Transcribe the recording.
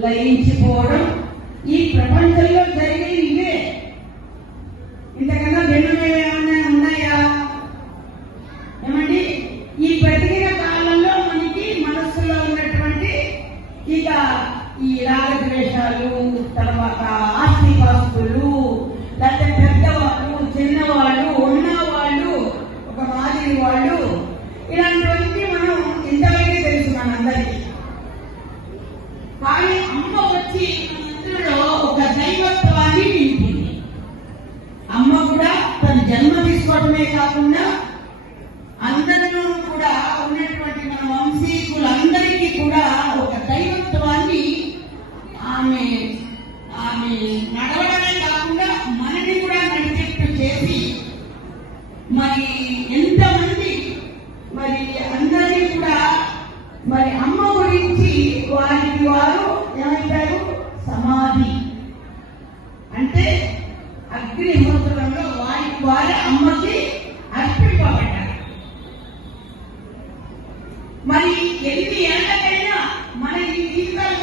లయించిపోవడం ఈ ప్రపంచంలో జరిగే ఇవే. ఇంతకన్నా భిన్నమేమైనా ఉన్నాయా? ఏమండి, ఈ బ్రతికిన కాలంలో మనకి మనస్సులో ఉన్నటువంటి ఇక ఈ రాగద్వేషాలు, తర్వాత ఆస్తిపాస్తులు, లేకపోతే పెద్దవాళ్ళు, చిన్నవాళ్ళు, ఉన్నవాళ్ళు, ఒక మాదిరి వాళ్ళు, ఇలాంటివన్నీ మనం ఇంతవరకు తెలుసు మనందరికీ. కానీ అమ్మ వచ్చి మనందరిలో ఒక దైవత్వాన్ని నింపింది. అమ్మ కూడా తన జన్మ తీసుకోవడమే కాకుండా అందరిలో కూడా ఉన్నటువంటి మన వంశీకులందరికీ కూడా ఒక దైవత్వాన్ని ఆమె నడవడమే కాకుండా మనని కూడా నడిచేట్టు చేసి మరి ఎంతమంది మరి అందరినీ కూడా మరి అమ్మ గురించి వారికి వారు ఏమంటారు, సమాధి అంటే అగ్నిహోత్రంలో వారికి వారి అమ్మకి అర్పింపబడ్డారు. మరి ఎన్ని ఏళ్ళకైనా మన ఈ జీవితాలు